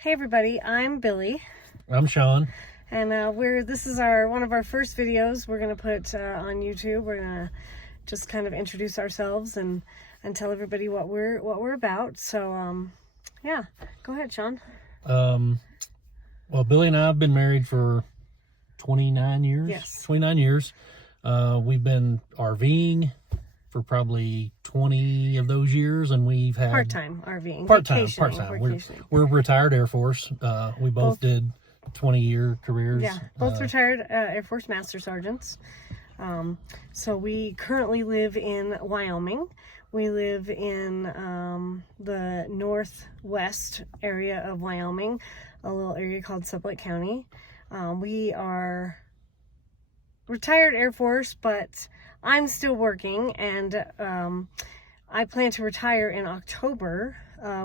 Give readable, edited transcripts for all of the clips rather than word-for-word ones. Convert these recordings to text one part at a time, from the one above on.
Hey everybody, I'm Billy. I'm Shawn. And this is one of our first videos we're gonna put on YouTube. We're gonna just kind of introduce ourselves and tell everybody what we're about. So yeah, go ahead, Shawn. Well, Billy and I have been married for 29 years. Yes. 29 years. We've been RVing for probably 20 of those years, and we've had Part-time RVing. Part-time. We're retired Air Force. We both did 20-year careers. Yeah, both retired Air Force Master Sergeants. So we currently live in Wyoming. We live in the northwest area of Wyoming, a little area called Sublette County. We are retired Air Force, but I'm still working, and I plan to retire in October.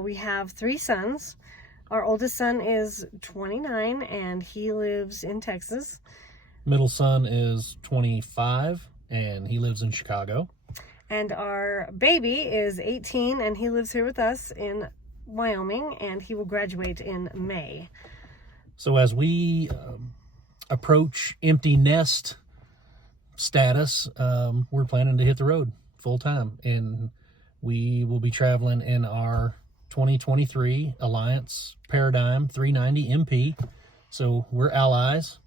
We have 3 sons. Our oldest son is 29, and he lives in Texas. Middle son is 25, and he lives in Chicago. And our baby is 18, and he lives here with us in Wyoming, and he will graduate in May. So as we approach empty nest status, we're planning to hit the road full time, and we will be traveling in our 2023 Alliance Paradigm 390 MP. So we're allies,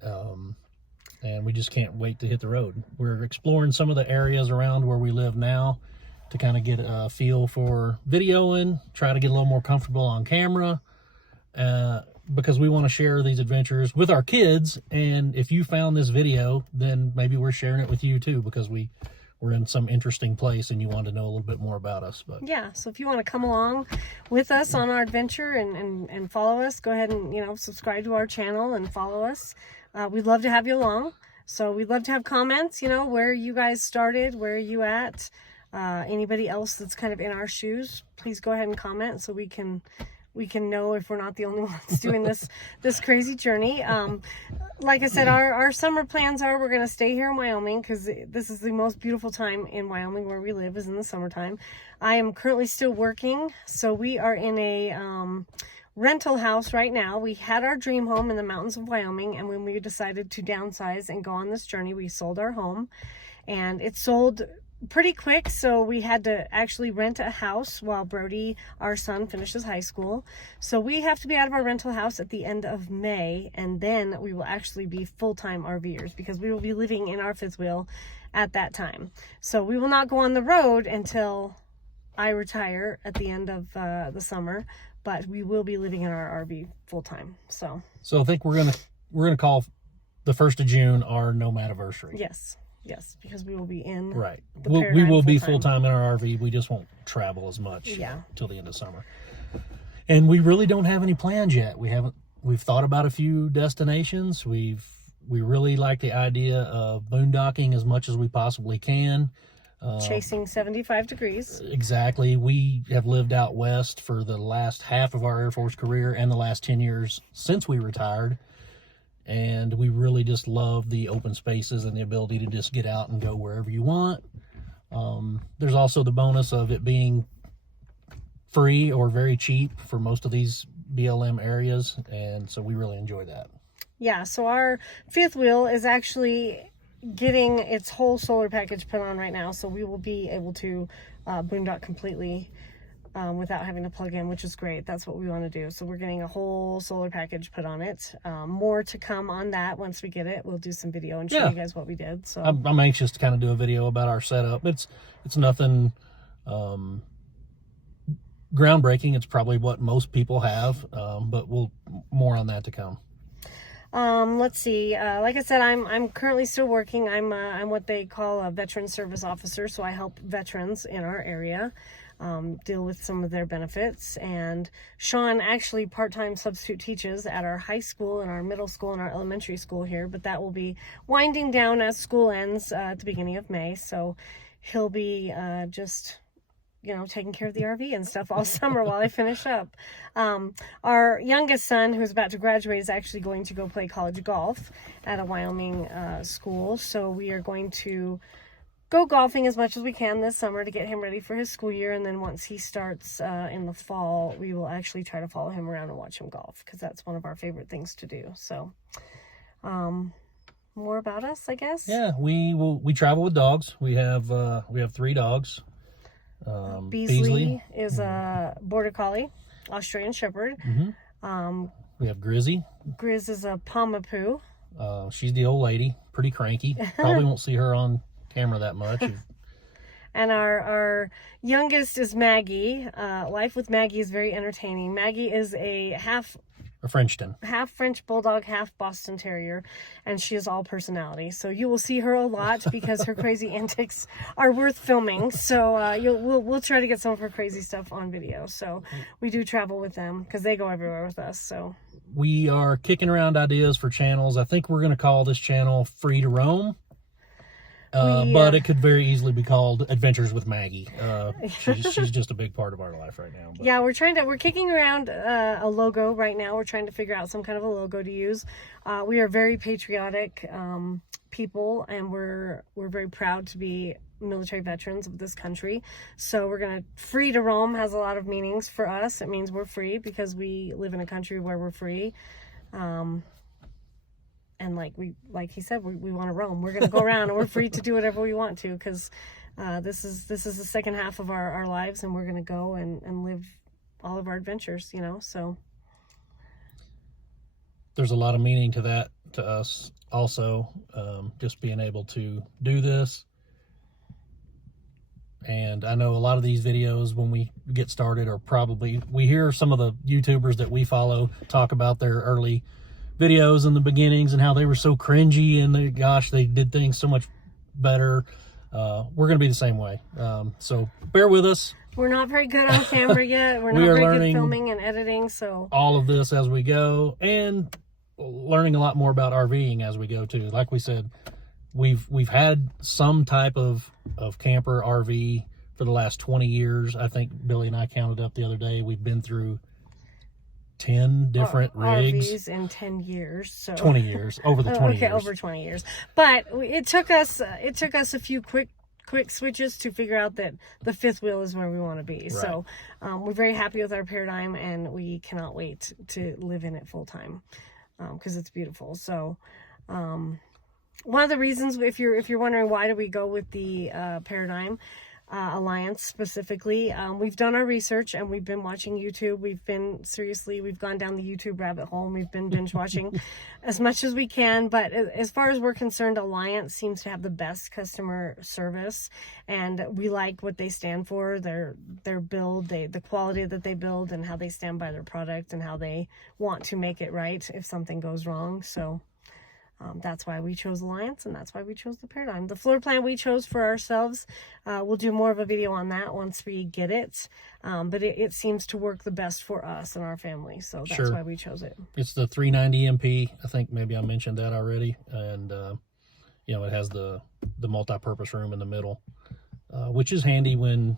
and we just can't wait to hit the road. We're exploring some of the areas around where we live now to kind of get a feel for videoing, try to get a little more comfortable on camera, because we want to share these adventures with our kids. And if you found this video, then maybe we're sharing it with you too, because we're in some interesting place and you want to know a little bit more about us. But yeah, so if you want to come along with us on our adventure and follow us, go ahead and subscribe to our channel and follow us. We'd love to have you along. So we'd love to have comments, where you guys started, where are you at, anybody else that's kind of in our shoes. Please go ahead and comment so we can know if we're not the only ones doing this crazy journey. Like I said, our summer plans are we're going to stay here in Wyoming, because this is the most beautiful time in Wyoming where we live, is in the summertime. I am currently still working, so we are in a rental house right now. We had our dream home in the mountains of Wyoming, and when we decided to downsize and go on this journey, we sold our home, and it sold pretty quick, so we had to actually rent a house while Brody, our son, finishes high school. So we have to be out of our rental house at the end of May, and then we will actually be full-time RVers, because we will be living in our fifth wheel at that time. So we will not go on the road until I retire at the end of the summer, but we will be living in our RV full-time. So I think we're gonna call the 1st of June our Nomadiversary. Yes, because we will be in. Right. We will be full-time in our RV. We just won't travel as much till the end of summer. And we really don't have any plans yet. We've thought about a few destinations. We really like the idea of boondocking as much as we possibly can. Chasing 75 degrees. Exactly. We have lived out west for the last half of our Air Force career and the last 10 years since we retired. And we really just love the open spaces and the ability to just get out and go wherever you want. There's also the bonus of it being free or very cheap for most of these BLM areas, and so we really enjoy that. Yeah, so our fifth wheel is actually getting its whole solar package put on right now, so we will be able to boondock completely without having to plug in, which is great. That's what we want to do. So we're getting a whole solar package put on it. More to come on that once we get it. We'll do some video and show you guys what we did. So I'm anxious to kind of do a video about our setup. It's nothing groundbreaking. It's probably what most people have, but more on that to come. Let's see. Like I said, I'm currently still working. I'm what they call a veteran service officer, so I help veterans in our area deal with some of their benefits. And Shawn actually part-time substitute teaches at our high school and our middle school and our elementary school here, but that will be winding down as school ends at the beginning of May. So he'll be just taking care of the RV and stuff all summer while I finish up. Our youngest son, who's about to graduate, is actually going to go play college golf at a Wyoming school. So we are going to go golfing as much as we can this summer to get him ready for his school year. And then once he starts in the fall, we will actually try to follow him around and watch him golf, because that's one of our favorite things to do. So, more about us, I guess. Yeah, we travel with dogs. We have 3 dogs. Beasley is a Border Collie, Australian Shepherd. We have Grizzy. Grizz is a Pomapoo. She's the old lady, pretty cranky. Probably won't see her on camera that much. And our youngest is Maggie. Life with Maggie is very entertaining. Maggie is a Frenchton. half French Bulldog, half Boston Terrier, and she is all personality. So you will see her a lot because her crazy antics are worth filming. So we'll try to get some of her crazy stuff on video. So we do travel with them because they go everywhere with us. So we are kicking around ideas for channels. I think we're going to call this channel Free2Roam. But it could very easily be called Adventures with Maggie. She's just a big part of our life right now. But. Yeah, we're kicking around a logo right now. We're trying to figure out some kind of a logo to use. We are very patriotic people, and we're very proud to be military veterans of this country. So we're gonna free to roam has a lot of meanings for us. It means we're free because we live in a country where we're free. And like he said, we want to roam. We're going to go around and we're free to do whatever we want to, because this is the second half of our lives, and we're going to go and live all of our adventures, so. There's a lot of meaning to that to us also, just being able to do this. And I know a lot of these videos when we get started we hear some of the YouTubers that we follow talk about their early videos in the beginnings and how they were so cringy and they did things so much better. We're going to be the same way. So bear with us. We're not very good on camera yet. We're not very good filming and editing. So all of this as we go, and learning a lot more about RVing as we go too. Like we said, we've had some type of camper RV for the last 20 years. I think Billy and I counted up the other day. We've been through 10 different rigs RVs in 10 years. So 20 years, over the 20 years. Over 20 years. But it took us a few quick switches to figure out that the fifth wheel is where we want to be. Right. So we're very happy with our paradigm, and we cannot wait to live in it full time, because it's beautiful. So one of the reasons, if you're wondering why do we go with the paradigm Alliance specifically, we've done our research and we've been watching YouTube. We've gone down the YouTube rabbit hole, and we've been binge watching as much as we can. But as far as we're concerned, Alliance seems to have the best customer service, and we like what they stand for. Their build, the quality that they build, and how they stand by their product, and how they want to make it right if something goes wrong. So that's why we chose Alliance, and that's why we chose the paradigm. The floor plan we chose for ourselves, we'll do more of a video on that once we get it. But it seems to work the best for us and our family, so that's why we chose it. It's the 390 MP. I think maybe I mentioned that already. And, it has the multi-purpose room in the middle, which is handy when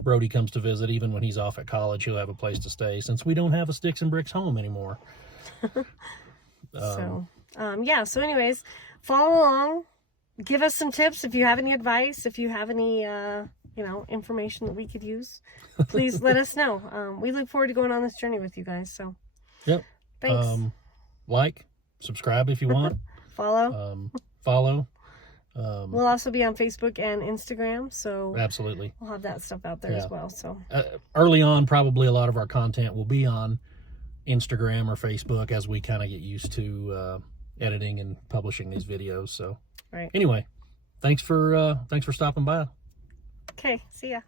Brody comes to visit. Even when he's off at college, he'll have a place to stay, since we don't have a sticks and bricks home anymore. So anyways, follow along, give us some tips if you have any advice, if you have any information that we could use, please let us know. We look forward to going on this journey with you guys. So yep, thanks. Like, subscribe if you want. Follow. We'll also be on Facebook and Instagram, so absolutely we'll have that stuff out there as well. So early on, probably a lot of our content will be on Instagram or Facebook as we kind of get used to editing and publishing these videos. So anyway, thanks for stopping by. Okay, see ya.